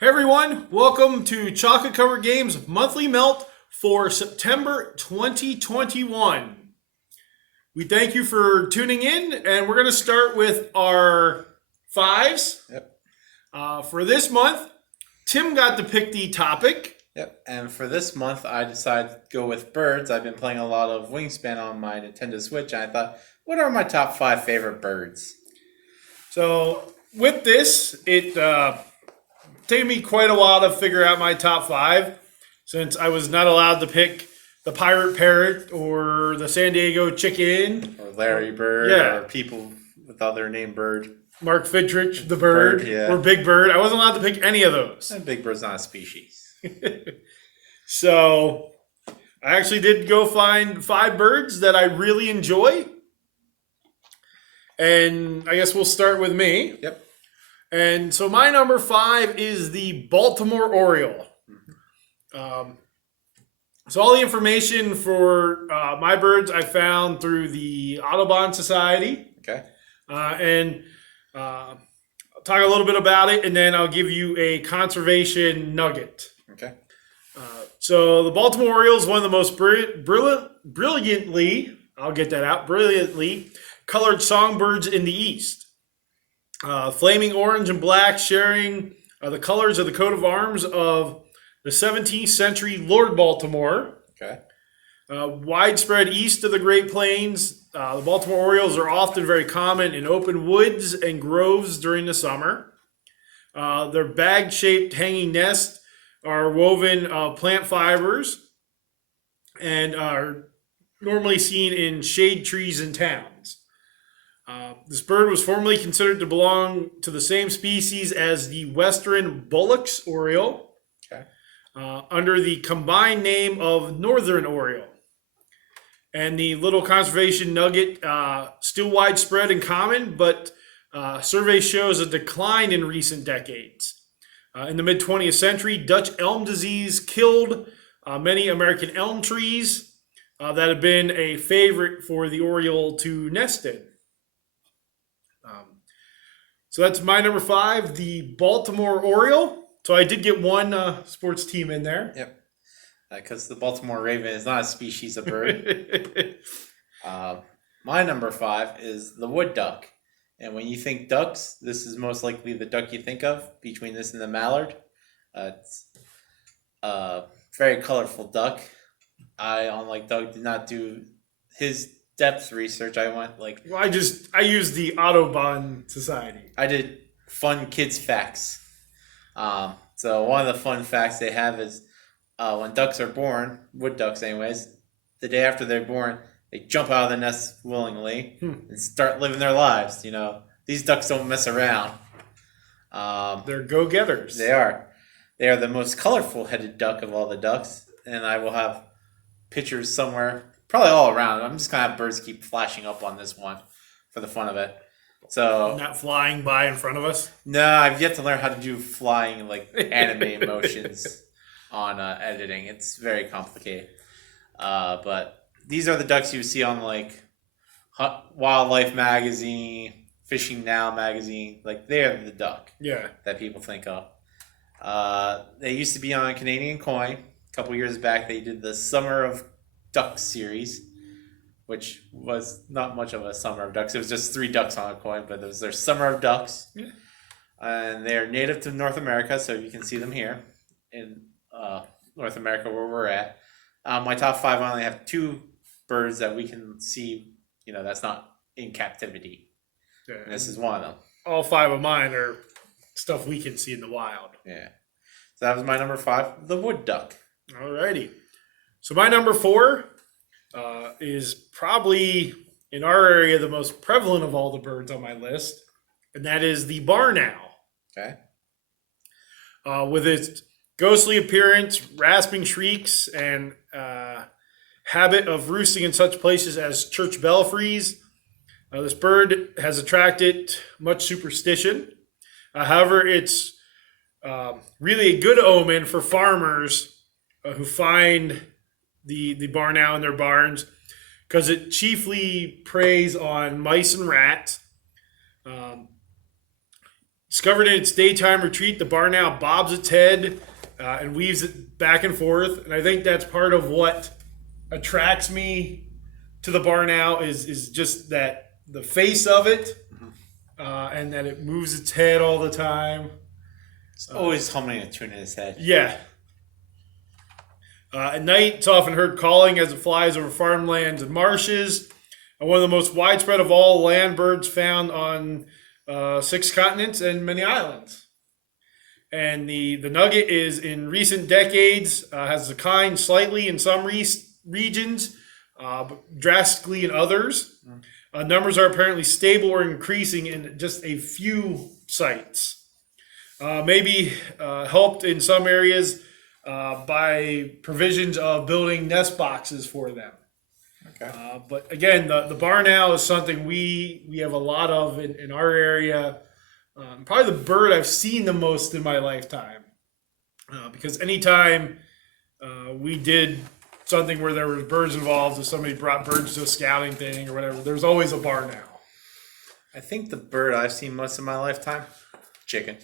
Hey everyone, welcome to Chocolate Covered Games Monthly Melt for September 2021. We thank you for tuning in, and we're going to start with our fives. Yep. For this month, Tim got to pick the topic. Yep. And for this month, I decided to go with birds. I've been playing a lot of Wingspan on my Nintendo Switch, and I thought, what are my top 5 favorite birds? So with this, it taken me quite a while to figure out my top 5, since I was not allowed to pick the pirate parrot or the San Diego chicken Or Larry Bird, Yeah. or people with other name Bird. Mark Fidrich, the bird, Yeah. or Big Bird. I wasn't allowed to pick any of those. And Big Bird's not a species. So I actually did go find 5 birds that I really enjoy. And I guess we'll start with me. Yep. And so my number 5 is the Baltimore Oriole. So all the information for my birds I found through the Audubon Society. Okay. And I'll talk a little bit about it, and then I'll give you a conservation nugget. Okay. So the Baltimore Oriole is one of the most brilliantly, I'll get that out, brilliantly colored songbirds in the East. Flaming orange and black, sharing the colors of the coat of arms of the 17th century Lord Baltimore. Okay. Widespread east of the Great Plains, the Baltimore Orioles are often very common in open woods and groves during the summer. Their bag-shaped hanging nests are woven of plant fibers and are normally seen in shade trees and towns. This bird was formerly considered to belong to the same species as the Western Bullock's Oriole, Okay. under the combined name of Northern Oriole. And the little conservation nugget, still widespread and common, but survey shows a decline in recent decades. In the mid-20th century, Dutch elm disease killed many American elm trees that have been a favorite for the Oriole to nest in. So that's my number 5, the Baltimore Oriole. So I did get one sports team in there. Yep. Because the Baltimore Raven is not a species of bird. My number 5 is the wood duck. And when you think ducks, this is most likely the duck you think of, between this and the mallard. It's a very colorful duck. I, unlike Doug, did not do his depth research. I went like... Well, I used the Audubon Society. I did fun kids facts. So one of the fun facts they have is when ducks are born, wood ducks anyways, the day after they're born, they jump out of the nest willingly and start living their lives. You know, these ducks don't mess around. They're go-getters. They are. They are the most colorful headed duck of all the ducks, and I will have pictures somewhere, probably all around. I'm just gonna have birds keep flashing up on this one for the fun of it. So Not flying by in front of us. no, I've yet to learn how to do flying like anime motions on editing. It's very complicated. But these are the ducks you see on like Wildlife Magazine, Fishing Now Magazine. Like they're the duck that people think of. They used to be on Canadian Coin. A couple years back, they did the Summer of Ducks series, which was not much of a Summer of Ducks. It was just 3 ducks on a coin, but it was their Summer of Ducks. Yeah. And they're native to North America, so you can see them here in North America where we're at. My top 5, I only have 2 birds that we can see, you know, that's not in captivity. Yeah. And this is one of them. All 5 of mine are stuff we can see in the wild. Yeah. So that was my number 5, the wood duck. Alrighty. So my number 4 is probably in our area the most prevalent of all the birds on my list, and that is the barn owl. Okay. With its ghostly appearance, rasping shrieks, and habit of roosting in such places as church belfries, this bird has attracted much superstition. However, it's really a good omen for farmers who find the barn owl in their barns, because it chiefly preys on mice and rats. Discovered in its daytime retreat, the barn owl bobs its head and weaves it back and forth. And I think that's part of what attracts me to the barn owl is just that the face of it and that it moves its head all the time. It's always humming a tune in his head. Yeah. At night, it's often heard calling as it flies over farmlands and marshes. One of the most widespread of all land birds found on 6 continents and many islands. And the nugget is in recent decades has declined slightly in some regions, but drastically in others. Numbers are apparently stable or increasing in just a few sites. Maybe helped in some areas by provisions of building nest boxes for them. Okay. But again, the barn owl is something we have a lot of in our area. Probably the bird I've seen the most in my lifetime. Because anytime we did something where there were birds involved, if somebody brought birds to a scouting thing or whatever, there's always a barn owl. I think the bird I've seen most of my lifetime, chicken.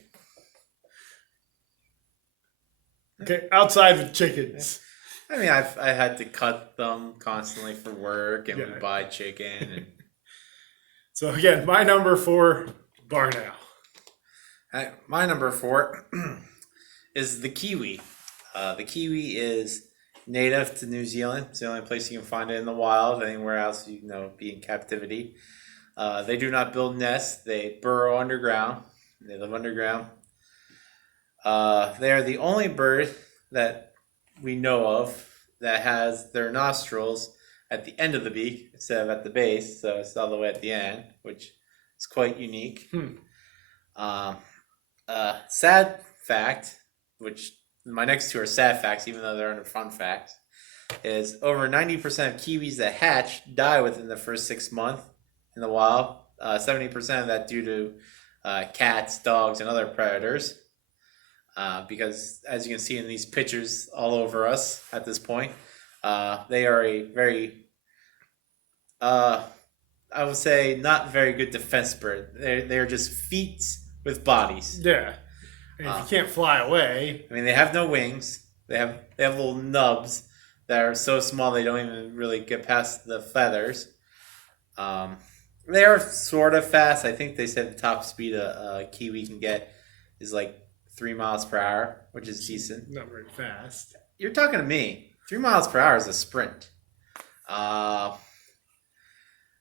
Okay, outside of chickens. I mean, I had to cut them constantly for work and Yeah. would buy chicken. And So again, my number 4, barn owl. my number 4 is the kiwi. The kiwi is native to New Zealand. It's the only place you can find it in the wild. Anywhere else, be in captivity. They do not build nests. They burrow underground. They live underground. They are the only bird that we know of that has their nostrils at the end of the beak instead of at the base. So it's all the way at the end, which is quite unique. Sad fact, which my next 2 are sad facts, even though they're under fun facts, is over 90% of kiwis that hatch die within the first 6 months in the wild. 70% of that due to cats, dogs, and other predators. Because as you can see in these pictures all over us at this point, they are a very, I would say, not very good defense bird. They're just feet with bodies. Yeah. And if you can't fly away. I mean, they have no wings. They have little nubs that are so small they don't even really get past the feathers. They are sort of fast. I think they said the top speed a kiwi can get is like 3 miles per hour, which is decent. Not very fast. You're talking to me. 3 miles per hour is a sprint.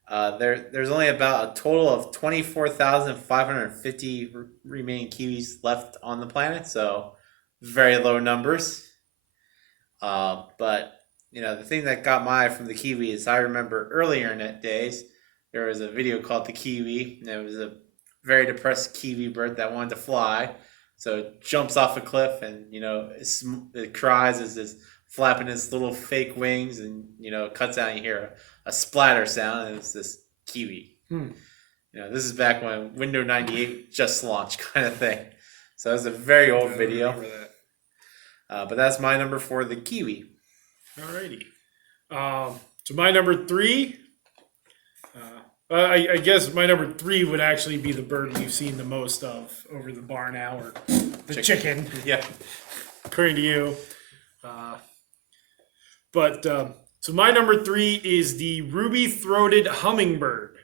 There's only about a total of 24,550 remaining kiwis left on the planet, so very low numbers. But the thing that got my eye from the kiwi is I remember earlier in that days there was a video called the Kiwi, and it was a very depressed kiwi bird that wanted to fly. So it jumps off a cliff and, it cries as it's flapping its little fake wings and, it cuts out and you hear a splatter sound and it's this kiwi. This is back when Windows 98 just launched kind of thing. So it's a very old video. But that's my number 4, the kiwi. Alrighty. So my number 3, I guess my number 3 would actually be the bird we've seen the most of over the barn owl, or the chicken. Yeah. According to you. So my number 3 is the ruby-throated hummingbird.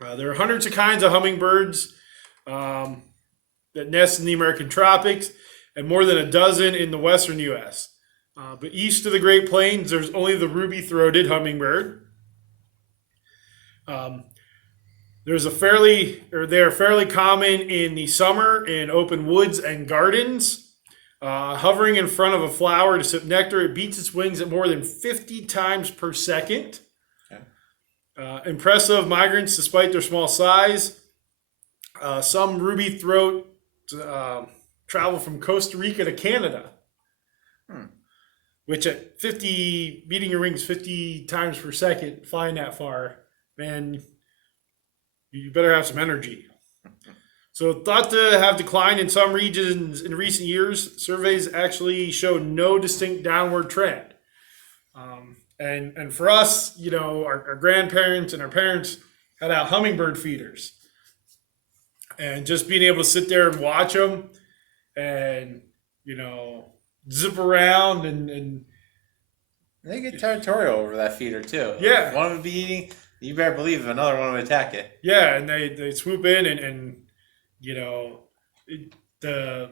There are hundreds of kinds of hummingbirds that nest in the American tropics and more than a dozen in the western U.S. But east of the Great Plains, there's only the ruby-throated hummingbird. They are fairly common in the summer in open woods and gardens. Hovering in front of a flower to sip nectar, it beats its wings at more than 50 times per second. Okay. Impressive migrants despite their small size. Some ruby throat travel from Costa Rica to Canada, which at beating your wings 50 times per second, flying that far, man, you better have some energy. So thought to have declined in some regions in recent years, surveys actually show no distinct downward trend. And for us, our grandparents and our parents had out hummingbird feeders. And just being able to sit there and watch them and, zip around and They get territorial over that feeder too. Yeah. If one would be eating, you better believe another one would attack it. yeah, and they swoop in and the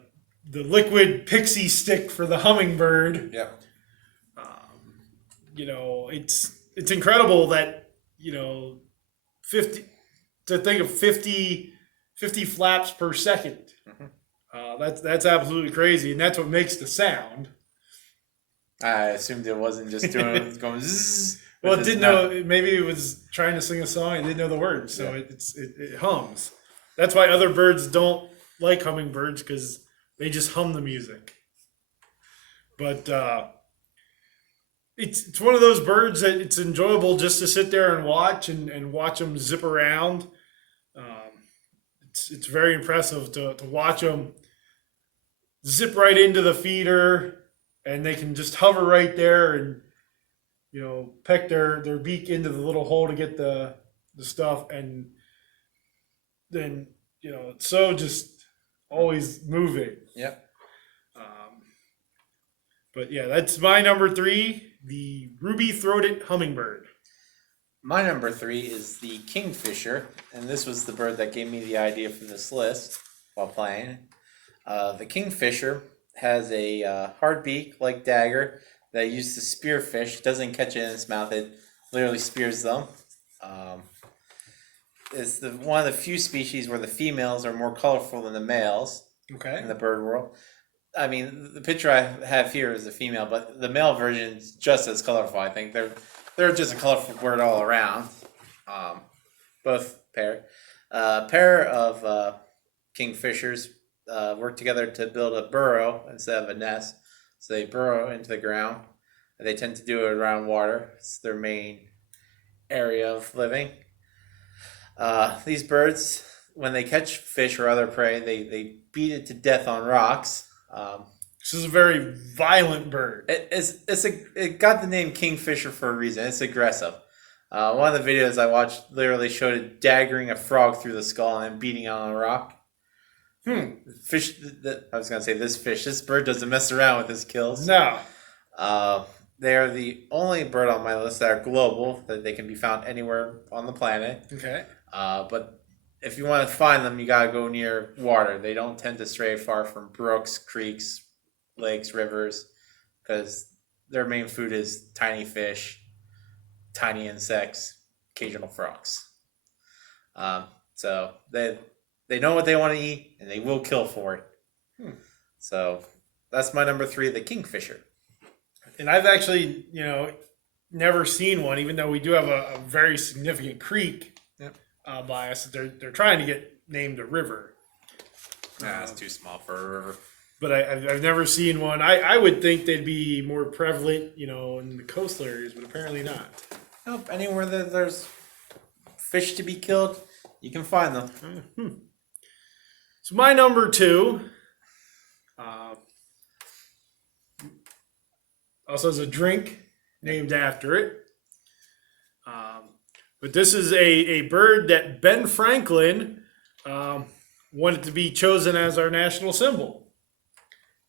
liquid pixie stick for the hummingbird. Yeah. It's incredible that 50 to think of 50 flaps per second. That's absolutely crazy, and that's what makes the sound. I assumed it wasn't just going zzz. Well, it didn't know. Maybe it was trying to sing a song. It didn't know the words, so it hums. That's why other birds don't like hummingbirds, because they just hum the music. But it's one of those birds that it's enjoyable just to sit there and watch and watch them zip around. It's very impressive to watch them zip right into the feeder, and they can just hover right there and peck their beak into the little hole to get the stuff, and then it's so just always moving. Yep. But yeah, that's my number 3, the ruby-throated hummingbird. My number 3 is the Kingfisher, and this was the bird that gave me the idea for this list while playing. The Kingfisher has a hard beak like dagger that used to spear fish. It doesn't catch it in its mouth; it literally spears them. It's one of the few species where the females are more colorful than the males Okay. in the bird world. I mean, the picture I have here is a female, but the male version is just as colorful. I think they're just a colorful bird all around. Both pair of kingfishers work together to build a burrow instead of a nest. So they burrow into the ground. They tend to do it around water. It's their main area of living. These birds, when they catch fish or other prey, they beat it to death on rocks. This is a very violent bird. It got the name Kingfisher for a reason. It's aggressive. One of the videos I watched literally showed it daggering a frog through the skull and then beating it on a rock. Fish. I was gonna say this bird doesn't mess around with his kills. No. They are the only bird on my list that are global, that they can be found anywhere on the planet. Okay. But if you want to find them, you gotta go near water. They don't tend to stray far from brooks, creeks, lakes, rivers, because their main food is tiny fish, tiny insects, occasional frogs. So they know what they want to eat, and they will kill for it. So that's my number 3, the Kingfisher. And I've actually, never seen one, even though we do have a very significant creek by us. They're trying to get named a river. Nah, it's too small for a river. But I've never seen one. I would think they'd be more prevalent, in the coastal areas, but apparently not. Nope, anywhere that there's fish to be killed, you can find them. So my number 2 also has a drink named after it. But this is a bird that Ben Franklin wanted to be chosen as our national symbol.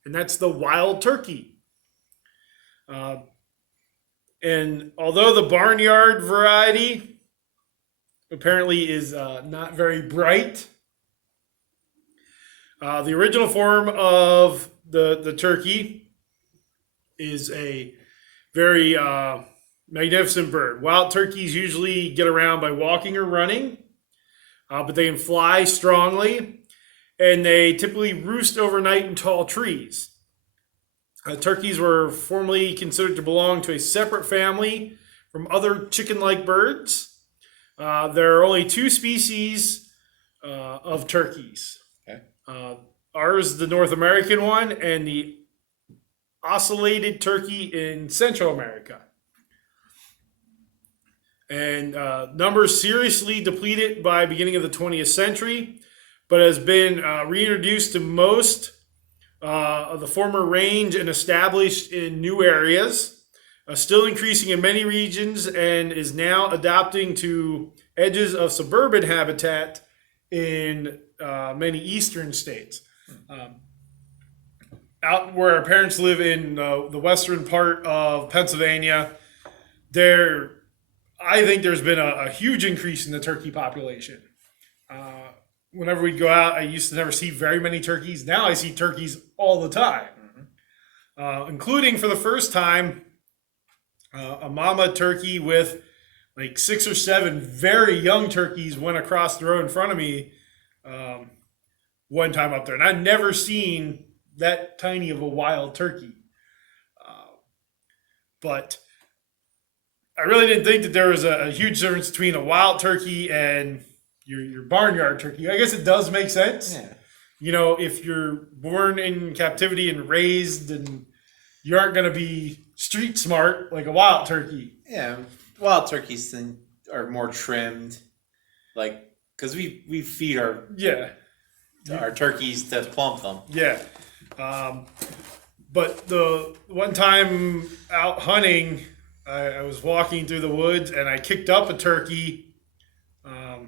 And that's the wild turkey. And although the barnyard variety apparently is not very bright, the original form of the turkey is a very magnificent bird. Wild turkeys usually get around by walking or running, but they can fly strongly, and they typically roost overnight in tall trees. Turkeys were formerly considered to belong to a separate family from other chicken-like birds. There are only 2 species of turkeys. Okay. Ours, the North American one, and the ocellated turkey in Central America. And numbers seriously depleted by beginning of the 20th century, but has been reintroduced to most of the former range and established in new areas, still increasing in many regions, and is now adapting to edges of suburban habitat in many eastern states. Out where our parents live in the western part of Pennsylvania, I think there's been a huge increase in the turkey population. Whenever we go out, I used to never see very many turkeys. Now I see turkeys all the time, including for the first time a mama turkey with like 6 or 7 very young turkeys went across the road in front of me one time up there. And I'd never seen that tiny of a wild turkey. But I really didn't think that there was a huge difference between a wild turkey and your barnyard turkey. I guess it does make sense. Yeah. You know, if you're born in captivity and raised, and you aren't going to be street smart like a wild turkey. Yeah, wild turkeys are more trimmed, like because we feed our turkeys to plump them. Yeah. But the one time out hunting, I was walking through the woods and I kicked up a turkey.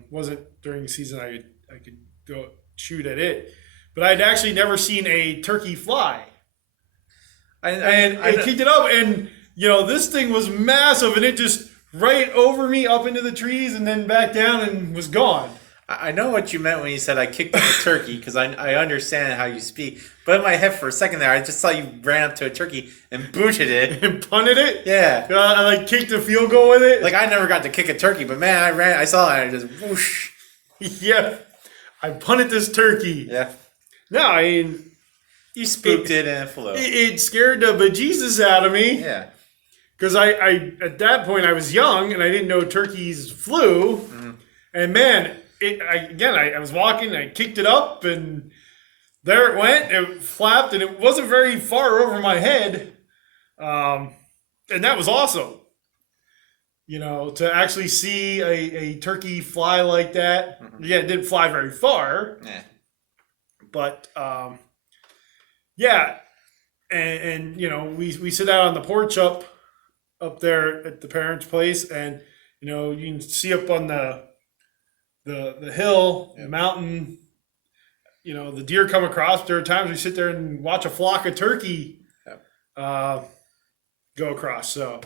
Wasn't during the season I could go shoot at it, but I'd actually never seen a turkey fly. I kicked it up, and this thing was massive, and it just right over me up into the trees and then back down and was gone. I know what you meant when you said I kicked up a turkey, because I understand how you speak. But in my head for a second there, I just thought you ran up to a turkey and booted it. And punted it? Yeah. I kicked a field goal with it. Like, I never got to kick a turkey, but man, I saw it and I just whoosh. Yeah. I punted this turkey. Yeah. No, I mean... You spooked it and it flew. It scared the bejesus out of me. Yeah. Because I at that point, I was young and I didn't know turkeys flew. Mm-hmm. And man... I was walking, I kicked it up, and there it went. It flapped, and it wasn't very far over my head. And that was awesome. To actually see a turkey fly like that. Mm-hmm. Yeah, it didn't fly very far. Yeah. But, yeah. And we sit out on the porch up there at the parents' place, and, you can see up on the hill, the mountain, the deer come across. There are times we sit there and watch a flock of turkey go across. So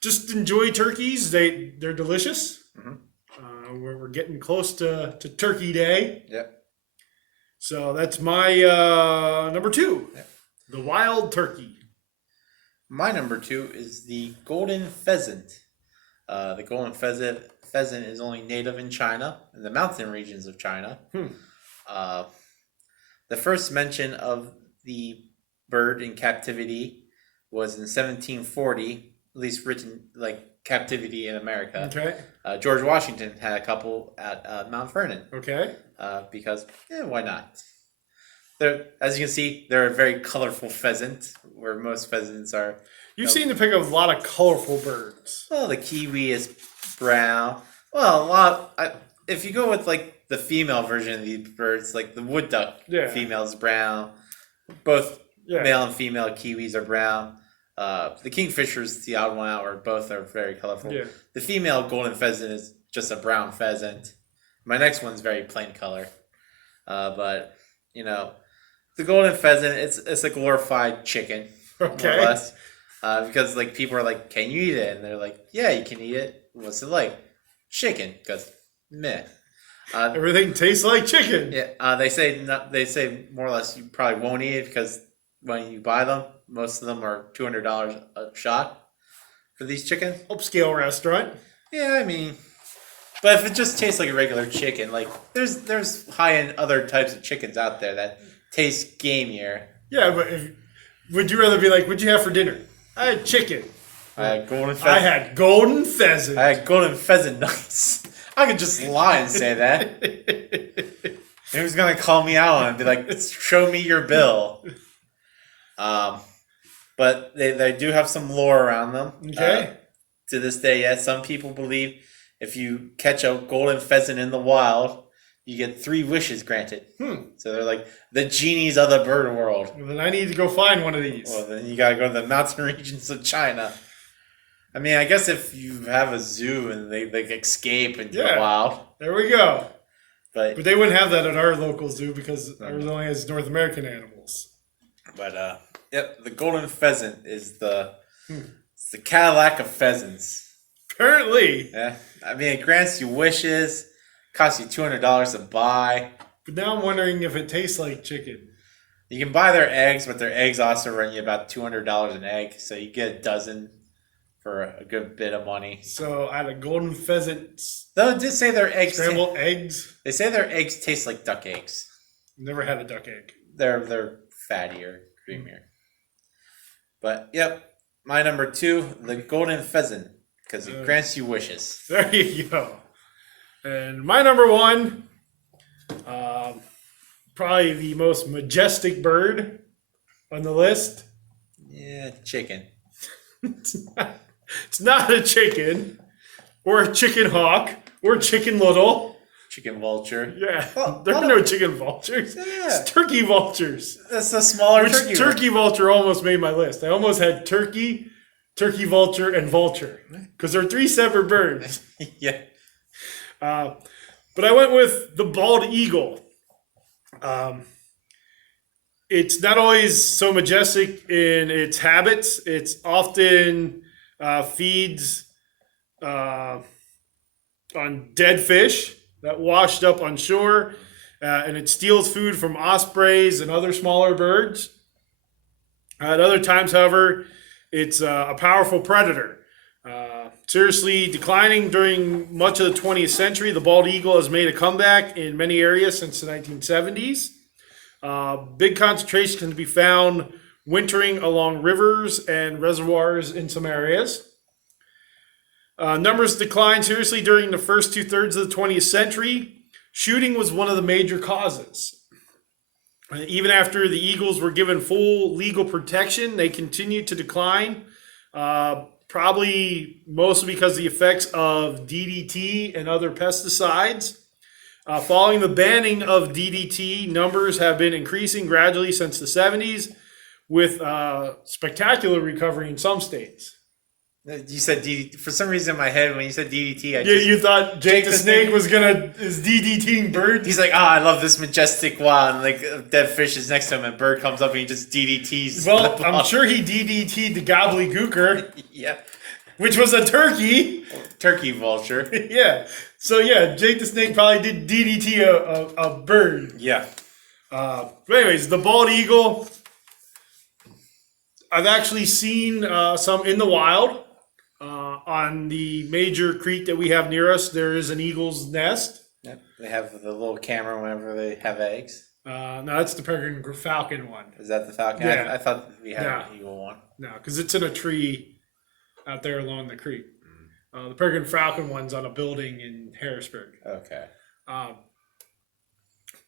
just enjoy turkeys. They're delicious. Mm-hmm. We're getting close to Turkey Day. Yep. So that's my number 2, the wild turkey. My number 2 is the golden pheasant. The golden pheasant is only native in China, in the mountain regions of China. The first mention of the bird in captivity was in 1740, at least written like captivity in America. Okay. George Washington had a couple at Mount Vernon. Okay. Because, why not? As you can see, they're a very colorful pheasant, where most pheasants are. You seem to pick up a lot of colorful birds. Well, the Kiwi is brown. Well, if you go with like the female version of these birds, like the wood duck, female is brown. Both male and female Kiwis are brown. The Kingfisher is the odd one out, where both are very colorful. Yeah. The female golden pheasant is just a brown pheasant. My next one's very plain color. But the golden pheasant, it's a glorified chicken, more or less. Because like people are like, can you eat it? And they're like, yeah, you can eat it. What's it like? Chicken. Because meh. Everything tastes like chicken. Yeah. They say more or less you probably won't eat it, because when you buy them, most of them are $200 a shot for these chickens. Upscale restaurant. Yeah, I mean, but if it just tastes like a regular chicken, like there's high end other types of chickens out there that taste gamier. Yeah, but would you rather be like, what'd you have for dinner? I had chicken. I had golden pheasant. I had golden pheasant. I had golden pheasant nuggets. I could just lie and say that. Who's gonna call me out on it and be like, show me your bill? But they do have some lore around them. Okay. To this day, some people believe if you catch a golden pheasant in the wild, you get 3 wishes granted. So they're like the genies of the bird world. Well, then I need to go find one of these. Well, then you gotta go to the mountain regions of China. I mean, I guess if you have a zoo and they escape into the wild. There we go. But they wouldn't have that at our local zoo because ours only has North American animals. But yep, the golden pheasant is it's the Cadillac of pheasants. Apparently. Yeah, I mean, it grants you wishes, costs you $200 to buy. But now I'm wondering if it tastes like chicken. You can buy their eggs, but their eggs also run you about $200 an egg, so you get a dozen for a good bit of money. So I had a golden pheasant They'll just say their eggs scrambled eggs. They say their eggs taste like duck eggs. Never had a duck egg. They're fattier, creamier. But yep, my number 2, the golden pheasant, because it grants you wishes. There you go. And my number 1, probably the most majestic bird on the list. Yeah, chicken. It's not a chicken, or a chicken hawk, or a chicken little. Chicken vulture. Yeah, Well, there are no chicken vultures. Yeah. It's turkey vultures. That's a smaller Which turkey. turkey vulture almost made my list. I almost had turkey vulture, and vulture because they're 3 separate birds. Yeah. But I went with the bald eagle. It's not always so majestic in its habits. It's often feeds on dead fish that washed up on shore, and it steals food from ospreys and other smaller birds. At other times, however, it's a powerful predator. Seriously declining during much of the 20th century, the bald eagle has made a comeback in many areas since the 1970s. Big concentrations can be found wintering along rivers and reservoirs in some areas. Numbers declined seriously during the first 2/3 of the 20th century. Shooting was one of the major causes. Even after the eagles were given full legal protection, they continued to decline. Probably mostly because of the effects of DDT and other pesticides. Following the banning of DDT, numbers have been increasing gradually since the 70s, with spectacular recovery in some states. You said DDT. For some reason in my head, when you said DDT, You thought Jake the Snake is DDTing birds? He's like, I love this majestic one. Like, a dead fish is next to him, and bird comes up and he just DDTs. Well, I'm sure he DDT'd the gobbledygooker, Yeah. which was a turkey. Turkey vulture. Yeah. So, yeah, Jake the Snake probably did DDT a bird. Yeah. But anyways, the bald eagle, I've actually seen some in the wild. On the major creek that we have near us, there is an eagle's nest. Yep. They have the little camera whenever they have eggs. No, that's the peregrine falcon one. Is that the falcon? Yeah. I thought we had No. an eagle one. No, because it's in a tree out there along the creek. The peregrine falcon one's on a building in Harrisburg. Okay.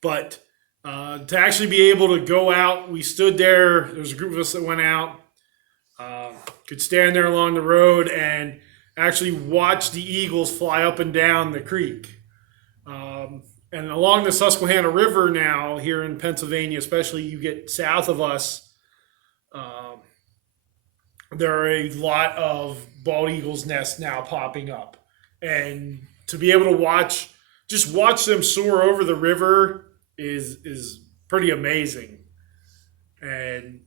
But to actually be able to go out, we stood there. There was a group of us that went out. Could stand there along the road and actually watch the eagles fly up and down the creek. And along the Susquehanna River now, here in Pennsylvania, especially you get south of us, there are a lot of bald eagles' nests now popping up. And to be able to watch them soar over the river is pretty amazing. And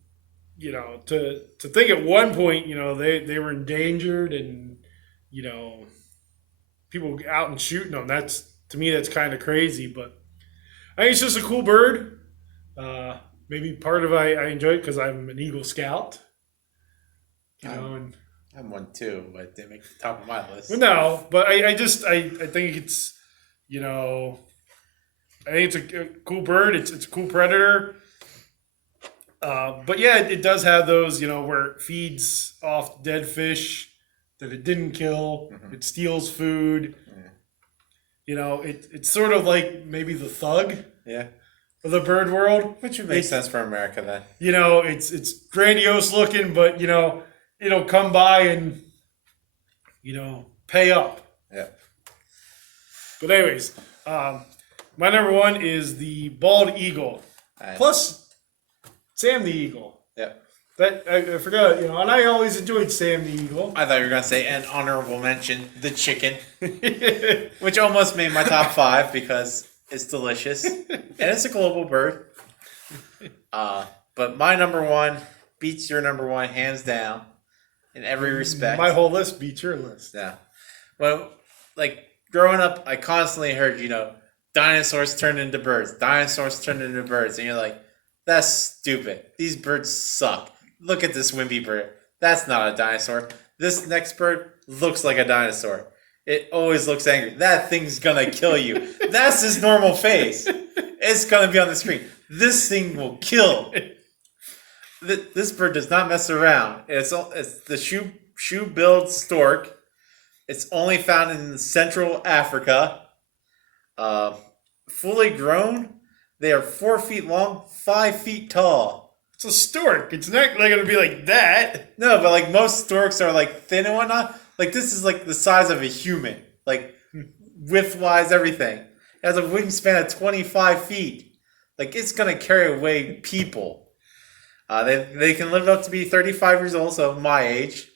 to think at one point, they were endangered and, people out and shooting them. To me, that's kind of crazy, but I think it's just a cool bird. Maybe part of I enjoy it because I'm an Eagle Scout. And I'm one too, but they make the top of my list. well, no, but I think it's, I think it's a cool bird. It's a cool predator. But yeah, it does have those, where it feeds off dead fish that it didn't kill. Mm-hmm. It steals food. Yeah. It's sort of like maybe the thug. Yeah. Of the bird world. Which would make sense for America then. It's grandiose looking, but it'll come by and pay up. Yeah. But anyways, my number 1 is the bald eagle. Nice. Plus Sam the Eagle. Yep. That I forgot, and I always enjoyed Sam the Eagle. I thought you were gonna say an honorable mention, the chicken, which almost made my top 5 because It's delicious, and it's a global bird. But my number one beats your number one hands down in every respect. My whole list beats your list. Yeah. Well, like growing up, I constantly heard, dinosaurs turned into birds. Dinosaurs turned into birds, and you're like, that's stupid. These birds suck. Look at this wimpy bird. That's not a dinosaur. This next bird looks like a dinosaur. It always looks angry. That thing's gonna kill you. That's his normal face. It's gonna be on the screen. This thing will kill. This bird does not mess around. It's the shoe-billed stork. It's only found in Central Africa. Fully grown, they are 4 feet long, 5 feet tall. It's a stork. It's not going to be like that. No, but like most storks are like thin and whatnot. Like this is like the size of a human. Like width-wise, everything. It has a wingspan of 25 feet. Like it's gonna carry away people. They can live up to be 35 years old, so my age.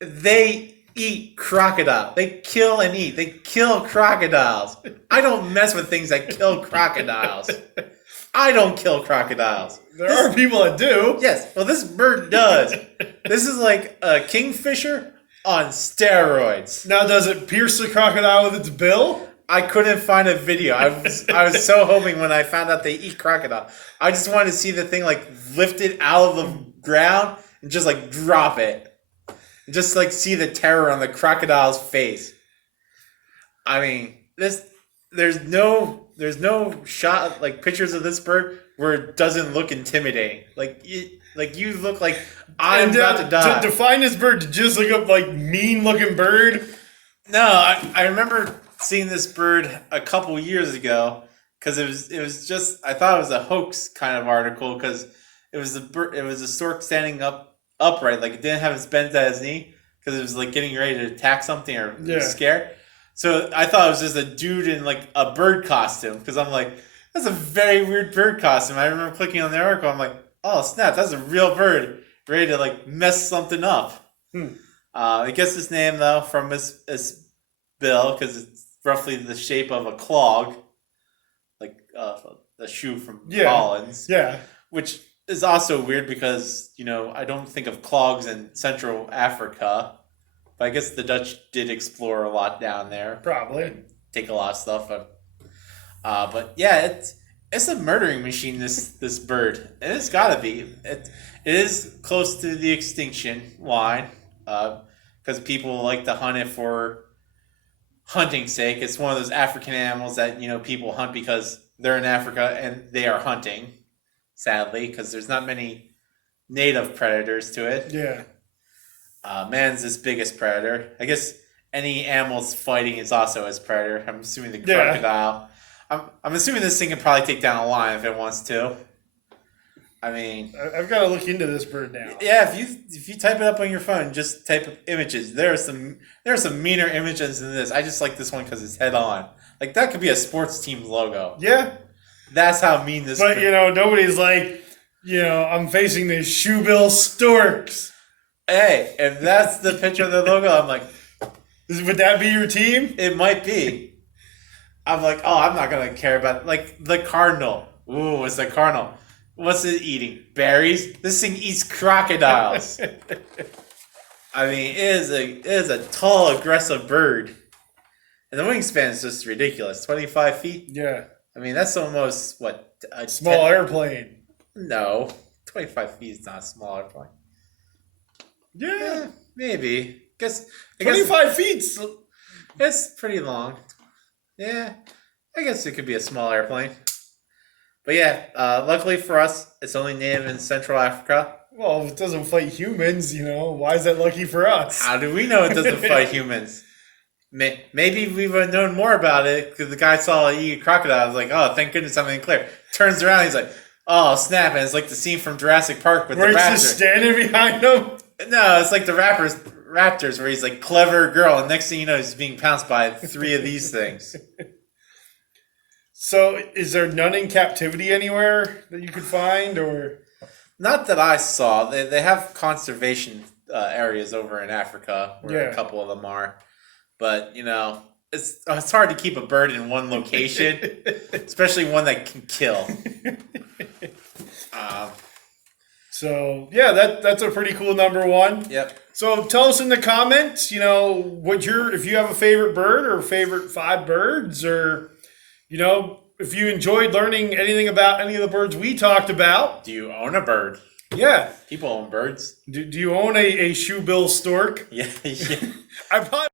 They eat crocodile. They kill and eat. They kill crocodiles. I don't mess with things that kill crocodiles. I don't kill crocodiles. There are people that do. Yes, well this bird does. This is like a kingfisher on steroids. Now, does it pierce the crocodile with its bill? I couldn't find a video. I was so hoping when I found out they eat crocodile. I just wanted to see the thing like lifted out of the ground and just like drop it. And just like see the terror on the crocodile's face. I mean, there's no shot like pictures of this bird where it doesn't look intimidating. Like you look like I'm about to die. To define this bird, to just look up like mean looking bird. No, I remember seeing this bird a couple years ago because it was just I thought it was a hoax kind of article because it was a stork standing upright, like it didn't have its bent at his knee because it was like getting ready to attack something or scare. So I thought it was just a dude in like a bird costume because I'm like, that's a very weird bird costume. I remember clicking on the article. I'm like, oh snap, that's a real bird ready to like mess something up. It gets its name though from its bill because it's roughly the shape of a clog, like the shoe from Collins. Yeah. Which is also weird because, I don't think of clogs in Central Africa. But I guess the Dutch did explore a lot down there. Probably. Take a lot of stuff. But yeah, it's a murdering machine, this bird. And it's gotta be. It is close to the extinction line. Because people like to hunt it for hunting's sake. It's one of those African animals that, people hunt because they're in Africa and they are hunting. Sadly, because there's not many native predators to it. Yeah. Man's its biggest predator. I guess any animals fighting is also its predator. I'm assuming the crocodile. I'm assuming this thing can probably take down a lion if it wants to. I mean, I've got to look into this bird now. Yeah, if you type it up on your phone, just type up images. There are some meaner images than this. I just like this one because it's head on. Like that could be a sports team's logo. Yeah. That's how mean this. But nobody's like, I'm facing these shoebill storks. Hey, if that's the picture of the logo, I'm like, would that be your team? It might be. I'm like, oh, I'm not gonna care about like the cardinal. Ooh, it's the cardinal. What's it eating? Berries? This thing eats crocodiles. I mean, it is a tall, aggressive bird, and the wingspan is just ridiculous. 25 feet. Yeah. I mean, that's almost what a small airplane. No, 25 feet is not a small airplane. Yeah, maybe. I guess 25 feet. It's pretty long. Yeah, I guess it could be a small airplane. But yeah, luckily for us, it's only native in Central Africa. Well, if it doesn't fight humans, why is that lucky for us? How do we know it doesn't fight humans? Maybe we would have known more about it because the guy saw it eat a crocodile. I was like, oh, thank goodness I'm in clear. Turns around, he's like, oh, snap. And it's like the scene from Jurassic Park with the raptor. Where he's just standing behind him? No, it's like the Raptors where he's like, clever girl. And next thing you know, he's being pounced by 3 of these things. So, is there none in captivity anywhere that you could find, or? Not that I saw. They have conservation areas over in Africa where a couple of them are. But, it's hard to keep a bird in one location, especially one that can kill. So yeah, that's a pretty cool number one. Yep. So tell us in the comments, if you have a favorite bird or favorite 5 birds, or if you enjoyed learning anything about any of the birds we talked about. Do you own a bird? Yeah. People own birds. Do you own a shoebill stork? Yeah. Yeah. I probably